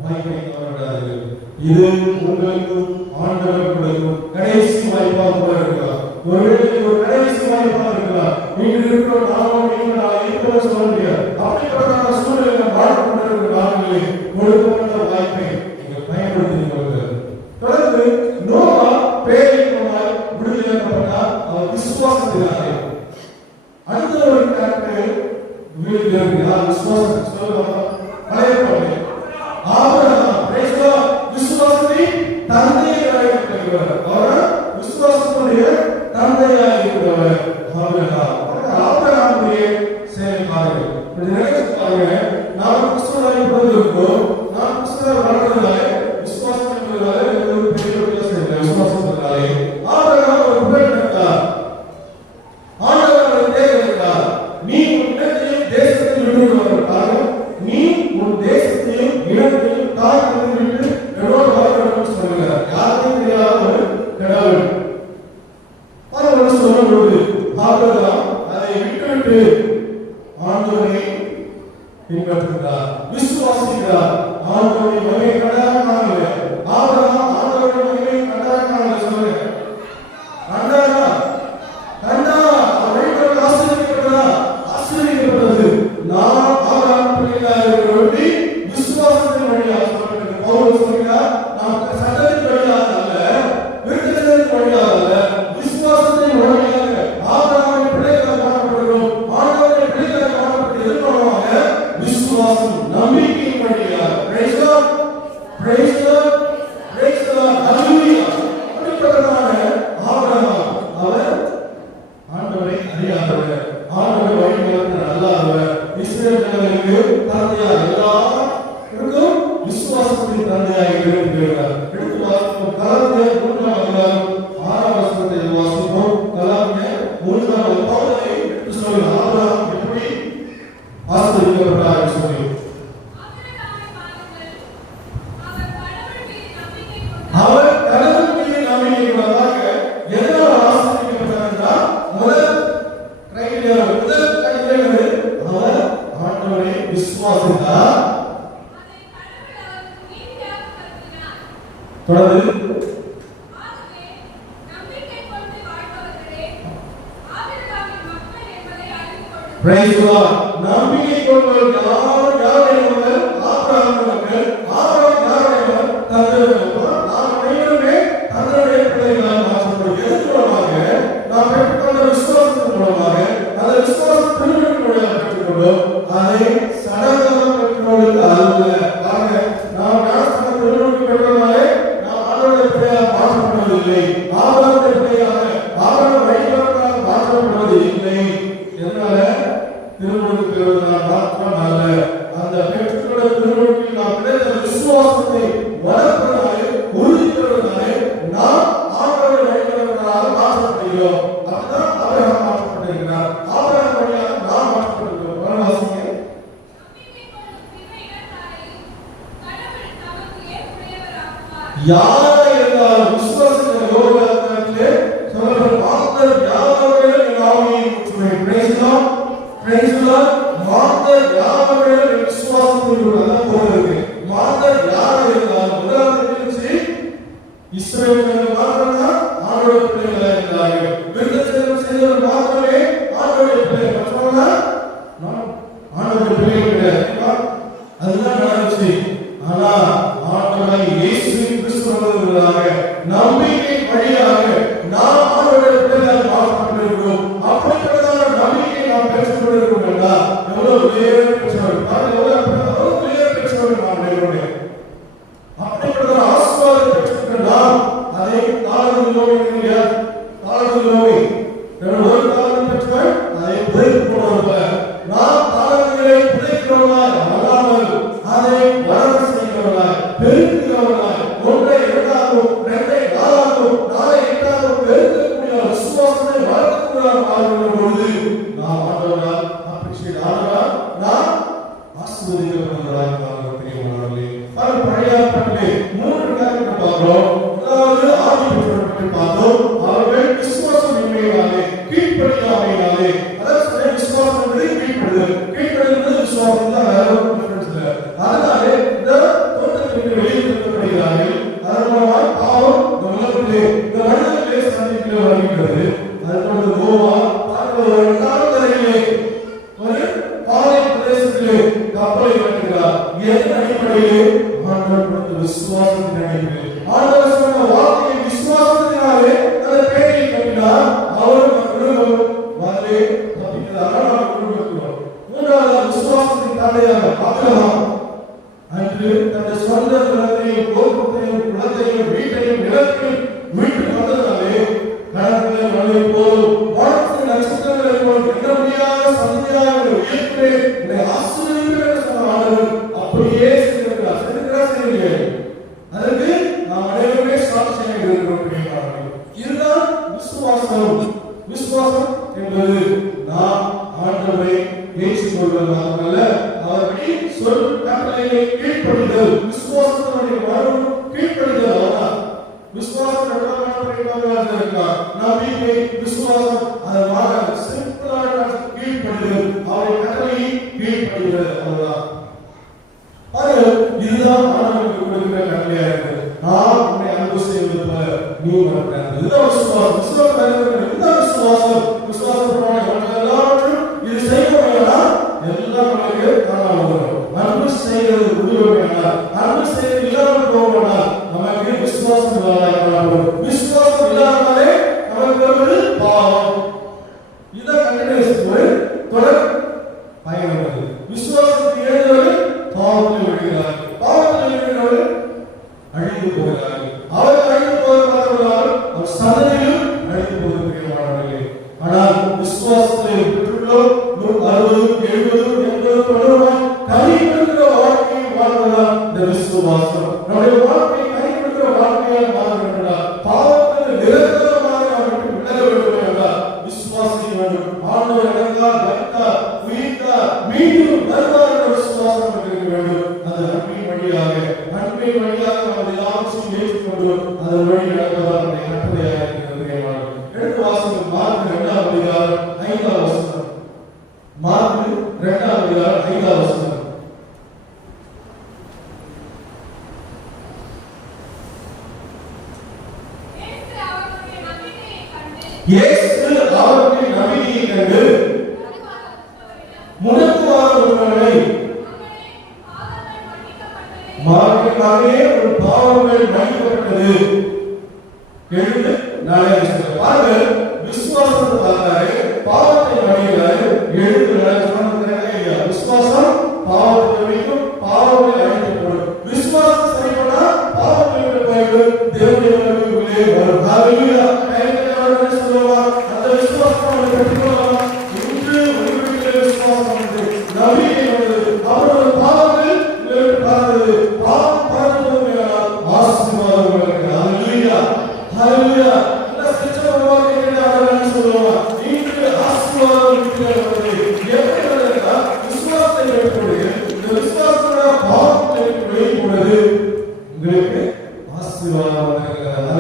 வாய்ப்பை தவறவிடாதீர்கள். இது உங்களுக்கு ஆண்டவர் கொடுக்கும் கடைசி வாய்ப்பாக கூட இருக்கலாம். ஒருவேளை ஒரு கடைசி வாய்ப்பாக இருக்கலாம். நீங்கள் இருக்கிற நாமும் நீங்கள் இருப்பதை சொல்ல முடியாது. அப்படிப்பட்ட சூழ்நிலை வாழ்ந்து கொண்டிருக்கிற காலங்களில் கொடுக்கப்பட்ட வாய்ப்பை நீங்கள் பயன்படுத்திக் தொடர்ந்து நோவா பேரினால் விடுதலையாக்கப்பட்டார். அவர் விசுவாசத்தினாலே. அடுத்த ஒரு கருத்து விசுவாசம் சொல்லுவாங்க. பழைய பாடல் ஆபிரகாம் விசுவாசத்தின் தந்தையாக இருக்கிறவர். அவர் விசுவாசத்துடைய தந்தையாக இருக்கிறவர். ஆபிரகாமுடைய செயல்பாடுகள் நாம் கிறிஸ்துவராய் பிறந்திருக்கிறோம். நாம் கிறிஸ்துவராய் வளர்ந்ததாலே விசுவாசம் என்பதாலே ஒரு பெரிய வித்தியாசம் இல்லை. விசுவாசத்தினாலே ஆபிரகாம் ஒரு புகழ் பெற்றார். ஆண்டவர் தேர்ந்தெடுத்தார். நீ உன் இடத்தையும் தேசத்தையும் விட்டுவிடுவதற்காக நீ உன் தேசத்தையும் இனத்தையும் தாய்மையும் விட்டு என்னோடு வாழ்க்கை சொல்லுகிறார். யாருக்கும் தெரியாத ஒரு கடவுள் அவர் சொல்லும்போது ஆபிரகாம் அதை விட்டுவிட்டு ஆண்டவரை பின்பற்றுகிறார், விசுவாசிக்கிறார். ஆண்டவரை மகிமை கண்டாராக ஆபிரகாம் ஆண்டவரை மகிமை கண்டாராக சொல்லுங்க. கண்டாரா கண்டா அவர் ஆசீர்வதிக்கப்பட்டதா? ஆசீர்வதிக்கப்பட்டது. நான் ஆபிரகாம் பிள்ளையாக இருக்கிறபடி விசுவாசத்தின் வழியாக சொல்லப்பட்டது. பவுல் சொல்கிறார், நாம் சட்டத்தின் வழியாக அல்ல, விருத்தத்தின் வழியாக அல்ல, விசுவாசத்தின் வழியாக ஆபிரகாமின் பிள்ளைகளாக காணப்படுகிறோம். ஆண்டவருடைய பிள்ளைகளாக காணப்பட்டு எதிர்பார்ப்பாக விசுவாசம் நம்பிக்கையின் வழியாக. Praise God, praise God, praise God, hallelujah. அப்படிப்பட்டதான ஆபிரகாம் அவர் ஆண்டவரை அறியாதவர், ஆண்டவரை வழிநடத்த அல்லாதவர், இஸ்ரவேல் ஜனங்களுக்கு தந்தையாக எல்லாருக்கும் விசுவாசத்தின் தந்தையாக இருக்கிறார். எடுத்து வாசிப்போம். கலாத்தியர் 3ஆம் அதிகாரம் 6ஆம் வசனத்தை வாசிப்போம். கலாத்தியர் 3ஆம் பவுலை எடுத்து சொல்லுங்க. ஆபிரகாம் எப்படி ஆசீர்வதிக்கப்பட்டார் சொல்லி அவர் கடவுள் மீது நம்பிக்கை கொண்டதாக எதனால் ஆசீர்வதிக்கப்பட்டார்? முதல் அவர் ஆண்டவரை விசுவாசித்தார். தொடர்ந்து Praise God. நம்பிக்கை கொண்டவர்கள் யார் என்பவர் ஆபிரகாம் மக்கள். ஆபிரகாம் யார் என்பவர் தந்தையுடைய நாம் அனைவருமே தந்தையுடைய பிள்ளைகளாக மாற்றப்படும். எதன் மூலமாக? நாம் பெற்றுக்கொண்ட விசுவாசத்தின் மூலமாக. அந்த விசுவாசம் திருமணத்தின் வழியாக பெற்றுக்கொண்டோம். அதை சடங்காக பெற்றுக்கொண்டது அல்ல. நாம் ஞானஸ்நானம் திருமணத்துக்கு பெற்றதாலே நாம் ஆண்டவருடைய பிள்ளையாக மாற்றப்படுவதில்லை. ஆபிரகாமுடைய பிள்ளையாக ஆபிரகாம் வழிபாட்டாக மாற்றப்படுவது இல்லை. எதனால? திருமணத்துக்கு பெறுவதனால் மாத்திரம் அல்ல, அந்த பெற்றுக்கொண்ட திருமணத்தில் நாம் கிடைத்த விசுவாசத்தை வளர்ப்பதனாலே உறுதி பெறுவதனாலே நாம் ஆண்டவருடைய வழிபாட்டாக மாற்றப்படுகிறோம். அதுதான் ஆபிரகாம் மாற்றப்பட்டிருக்கிறார். ஆபிரகாம் வழியாக நாம் மாற்றப்பட்டிருக்கிறோம். வரவாசிங்க. யாராக இருந்தாலும் விசுவாசத்தின் யோகத்திலே சொல்லப்படும் மாந்தர் யாவரையும் என் ஆவியை ஊற்றுவேன். Praise God, praise God. மாந்தர் யாவரையும் என் விசுவாசத்தில் உள்ளதான் போகிறது. மாந்தர் யாராக இருந்தாலும் முதலாவது இஸ்ரவேல் மாத்திரம்தான் ஆண்டவருடைய பிள்ளைகளாக இருந்தார்கள். விருத்தசேதனம் செய்தவர் மாத்திரமே ஆண்டவருடைய பிள்ளைகள். மற்றவங்க ஆண்டவருடைய பிள்ளைகள் கிடையாது. அதுதான் நடந்துச்சு. ஆனா ஆண்டவராய் இயேசு கிறிஸ்து வந்ததற்காக நம்பிக்கை வழியாக நாம் ஆண்டவருடைய பிள்ளைகளாக மாற்றப்பட்டிருக்கிறோம். அப்படி தாளதுலோவை இல்லையா? தாளதுலோவை ஒரு தாளம் பெற்றவன் அதை புதைத்து போடுவார். நாம் தாளங்களை புதைக்கிறவர்களாய் அல்லாமல் அதை வளர செய்கிறவர்களாய் பெருக்கிறவர்களாய் ஒன்றை இரண்டாகவும் இரண்டை நாலாகவும் நாளை எட்டாகவும் பெருக்கக்கூடிய விசுவாசத்தை வளர்க்கக்கூடிய ஆளுநர் பொழுது நாம் ஆண்டவரால் அப்ரிஷியேட் ஆனவரால் நாம் ஆசீர்வதிக்கப்படுவதாக தெரியவர்களே. அது பழைய ஏற்பாட்டிலே 3 காரியங்களை பார்க்கிறோம். முதலாவது ஆதி பெற்றோரை பார்த்தோம். அவர்கள் விசுவாசம் இன்மையினாலே கீழ்ப்படியாமையினாலே, அதாவது விசுவாசம் என்பது கீழ்ப்படுதல், கீழ்ப்படுதல் விசுவாசம் தான், வேற ஒரு டிஃபரன்ஸ் இல்லை. அதனாலே இந்த தோட்டத்திற்கு வெளியில் இருக்கப்படுகிறார்கள். அதன் மூலமாக பாவம் இந்த உலகத்திலே இந்த மனிதர்களே சந்திப்பிலே வருகிறது. அதற்கு நோவா பார்க்கிற இரண்டாவது தரையிலே ஒரு பாலை பிரதேசத்திலே கப்பலை கட்டுகிறார். எதன் அடிப்படையிலே? ஆண்டவர் கொடுத்த விசுவாசத்தின் அடிப்படையில். ஆண்டவர் சொன்ன வார்த்தையை விசுவாசத்தினாலே அந்த பேரையை கட்டினார். அவரும் குடும்பம் வந்து தப்பிக்கிறார். நாம் குடும்பத்தினர். மூன்றாவது விசுவாசத்தின் தந்தையாக ஆபிரகாம் அன்று தன்னுடைய சொந்த நிலத்தையும் கோபுரத்தையும் குளத்தையும் வீட்டையும் நிலத்தையும் மீட்டு வந்ததாலே கடற்கரை மழை போல் வானத்தின் நட்சத்திரங்களை போல் எண்ண முடியாத சந்தையாக உயர்த்துவேன், உன்னை ஆசீர்வதிப்பேன் என்று சொன்ன ஆண்டவர் அப்படியே செய்திருக்கிறார். செய்யவில்லை. அதற்கு நாம் அனைவருமே சாட்சியாக இருக்கிறோம். இதுதான் விசுவாசம். விசுவாசம் என்பது நாம் ஆண்டவரை ஏற்றுக்கொள்வதல்ல, அவருடைய சொல் கட்டளையை கீழ்ப்படிதல். விசுவாசத்தினுடைய மரம் கீழ்ப்படிதல். விசுவாசம் நம்பிக்கை விசுவாசம் அதற்காக சிம்பிளான கீழ்ப்படிதல், அவருடைய கட்டளையை கீழ்ப்படிதல். அவ்வளவுதான். இதுதான் ஆண்டவருக்கு கொடுக்கிற கட்டளையா இருக்கு. நான் உன்னை அன்பு செய்வது போல நீ வரக்கூடாது. இதுதான் விசுவாசம். விசுவாசம் எல்லாவற்றும் இது செய்யணும்னா எல்லாம் நமக்கு காணாமல் வரும். அன்பு செய்கிறது உதவினா, அன்பு செய்வது இல்லாமல் போகணும்னா நமக்கு விசுவாசம் இல்லாமல் காணப்படும். விசுவாசம் இல்லாமலே நமக்கு வருவது பாவம். இதான் கண்டினியூஸ் ஒரு தொடர் பயணம். விசுவாசத்துக்கு ஏற்றவர்கள் பாவத்தில் விடுகிறார்கள், பாவத்தில் விடுகிறவர்கள் அழிந்து போகிறார்கள். அவர்கள் அழிந்து போகிறார்கள், அவர் சந்ததியிலும் அழிந்து போகிறார்களே. ஆனால் விசுவாசத்தை பெற்றுள்ளோம். 60, 70, 80, 90 கைப்படுகிற வாழ்க்கையை வாழ்வதால் இந்த விசுவாசம் நம்முடைய வாழ்க்கையை கைப்படுகிற வாழ்க்கையாக மாற வேண்டும். பாவத்தில் நிரந்தரமாக அவருக்கு விலக வேண்டும் என்றால் விசுவாசிக்க வேண்டும். ஆண்டவர் இறந்தார், வைத்தார், உயிர்த்தார், மீண்டும் வருவார் என்ற விசுவாசம் இருக்க வேண்டும். அது அன்பின் வழியாக நாம் எல்லாவற்றையும் ஏற்றுக்கொண்டு அதன் வழி நடப்பதால் நம்முடைய கட்டளையாக இருக்கிறது. எடுத்து வாசகம் மார்க் 2ஆம் அதிகாரம் 5ஆம் வசனம். மார்க் 2ஆம் அதிகாரம் 5ஆம் வசனம். இயேசு அவருடைய நம்பிக்கையை கண்டு முடக்குவாதவர்களை மார்க்கிற்காகவே ஒரு பாவங்கள் மன்னிக்கப்பட்டது. எழுந்து நாளே பாருங்கள், விசுவாசத்தை பார்த்தாரு, பாவத்தை மன்னிக்கிறாரு. எழுந்து நடக்கிறாங்க. விசுவாசம் பாவத்தை வைக்கும், பாவங்களை அழிக்கப்படும். விசுவாசம் சரிபண்ணா பாவங்களை போய்விடும், தேவனுடைய உள்ளே வரும். ஹalleluya. சொல்லுவார் அந்த விசுவாசத்தை பெற்றுக்கொள்ளலாம். இன்று உங்களுடைய விசுவாசம் வந்து நம்பிக்கை வந்து அவருடைய பாவங்கள் பார்த்தது பாவம் பார்த்ததுமையால் ஆசீர்வாதம் உங்களுக்கு. ஹalleluya. ஹalleluya. இந்த சிச்சமமாக என்ன சொல்லுவார், இன்று ஆசீர்வாதம் இருக்கிறது. எப்படி நடந்தா விசுவாசத்தை பெற்றுக்கொள்ளுங்க. இந்த விசுவாசத்தோட பாவத்தை வெளிப்படுது உங்களுக்கு ஆசீர்வாதம் இருக்கிறது.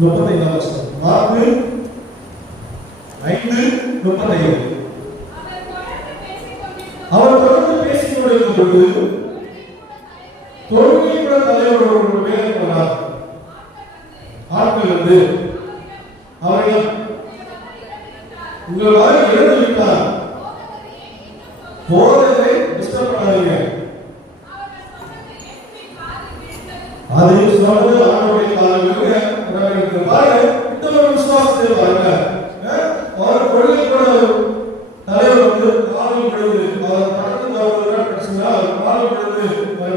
35 வசனம். மார்க்கு 5:35. அவர் தொடர்ந்து பேசிக் கொண்டிருக்கும் பொழுது தொழுகை கூட தலைவர் ஒரு வேலை போனார். ஆட்கள் வந்து அவர்கள் உங்கள் வாய் இழந்து விட்டார், போதகரை டிஸ்டர்ப் பண்ணாதீங்க. அதை சொன்னது ஆண்டவருடைய காலையில் பாருங்க. இன்னொரு விசுவாசத்தை பாருங்க. அவர் கொள்கை கூட தலைவர் வந்து காலில் விழுது, அவர் படத்துக்கு வருவதற்கு பிரச்சனை, அவர் காலில் விழுது,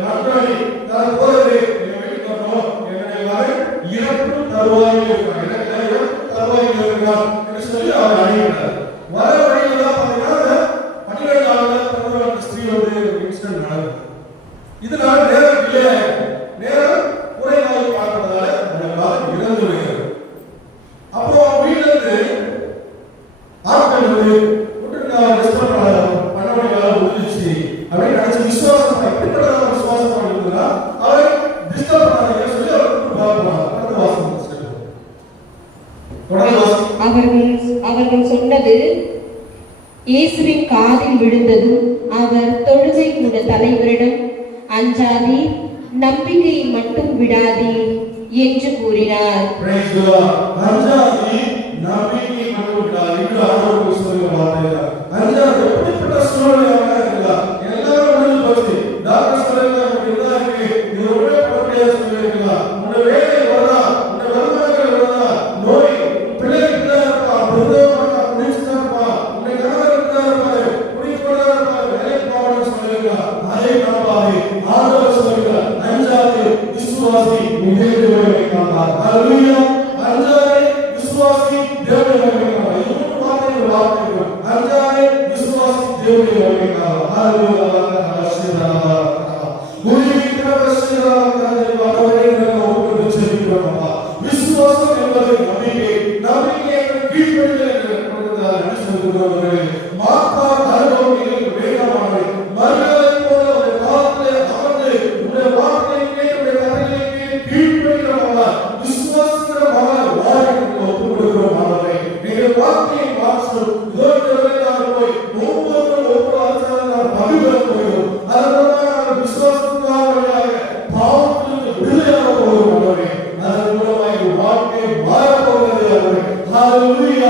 மக்களை நான் போதகரை வீட்டுக்கு வரணும், என்னுடைய மகன் இறப்பு தருவாயில் இருக்கிறார், எனக்கு இறப்பு தருவாயில் இருக்கிறார் என்று சொல்லி அவர் அணியிட்டார். வர வழியில் தான் பார்த்தீங்கன்னா 12 நாளில் ஸ்திரீ வந்து இன்சிடென்ட் நடக்குது. இதனால நேரம் இல்லை, நேரம் குறை நாள் பார்ப்பதால அந்த காலம் இறந்து விடுகிறது. அப்போ வீட்டுல இருந்து ஆட்கள் வந்து உதவிச்சு அப்படின்னு நினைச்சு விசுவாசம் எப்படிப்பட்ட விசுவாசம் இருக்குதுன்னா அவரை டிஸ்டர்ப் பண்ணாதீங்க சொல்லி அவர்கள் சொன்னது இயேசுவின் காதில் விழுந்ததும் அவர் தொழுகை கூட தலைவரிடம் அஞ்சாதே, நம்பிக்கையை மட்டும் விடாதே என்று கூறினார். அஞ்சாதே, நம்பிக்கையை மட்டும் விடாதே என்று ஆண்டவர் சொல்லுகிறார். அஞ்சாதே எப்படிப்பட்ட சூழ்நிலையாக இருக்கலாம், எல்லாரும் வந்து போச்சு, டாக்டர் சொல்லுகிறார் இதுதான் இருக்கு, இது ஒரே பிரச்சனையா சொல்லிருக்கலாம், உன்னுடைய வேலை வரா, உன்னுடைய வருமானங்கள் வரா, நோய் பிள்ளைகளுக்கு தான் இருப்பா, பிறந்தவங்க குடிச்சுதான் இருப்பா, உன்னுடைய கணவருக்கு தான் இருப்பாரு, குடிக்கொண்டா இருப்பாரு, வேலைக்கு போகணும்னு சொல்லிருக்கலாம். அதை நம்பாதே, ஆண்டவர் சொல்லுகிறார் அஞ்சாதே, விசுவாசி தேவனை வைக்கிறார். ஹல்லேலூயா. அஞ்சாதே, விசுவாசி தேவனை வைக்கிறார். இது வார்த்தைகள் அஞ்சாதே, விசுவாசி தேவனை வைக்கிறார். ஹல்லேலூயா. விசுவாசம் என்பது நம்பிக்கை, நம்பிக்கை என்பது கீழ்ப்படிதல் என்று மாற்றா அனுபவங்கள் வேகமானவை. மரியாதை போல ஒரு காலத்திலே அமர்ந்து உடைய வார்த்தையை கேட்டு கதைகளை கீழ்ப்படிகிறவர்களா விசுவாசிக்கிறவர்களா வாரிக்கு ஒப்புக் கொடுக்கிறவர்களே நீங்கள் வார்த்தையை மாற்றும் போய் ஒவ்வொரு ஆச்சாரம் பகிர்ந்து போகிறோம். அதனால விசுவாசத்திற்காக பாவத்திலிருந்து விடுதலையாக போகிறோம். அதன் மூலமாக வாழ்க்கை மாறப்போகிறது. ஹல்லேலூயா.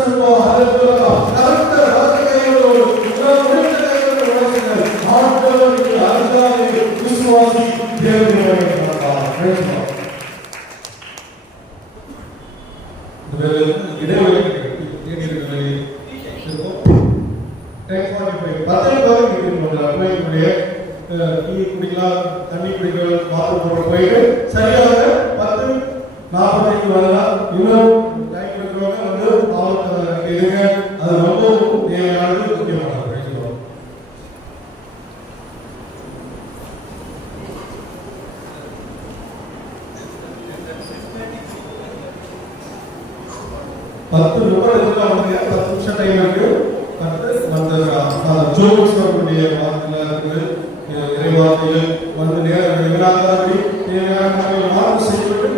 சொல்லுவோம் ஹல்லேலூயா. கர்த்தர் வார்த்தைகளோடு விசுவாசி தேவனை இடைவெளி குடிக்கலாம், தண்ணி குடிக்கலாம், பாத்திரம் போட போயிட்டு சரியாக 10:45 வரலாம். இன்னும் டைம் இருக்கிறவங்க வந்து பாவத்தை இருங்க. அது ரொம்ப தேவையானது, முக்கியமானது. 10 நிமிஷம் டைம் இருக்கு. ஜோபிஸ்வருடைய வார்த்தையில இருக்குது, இறைவார்த்தையில் வந்து நேரம் மார்க் செய்யப்பட்டு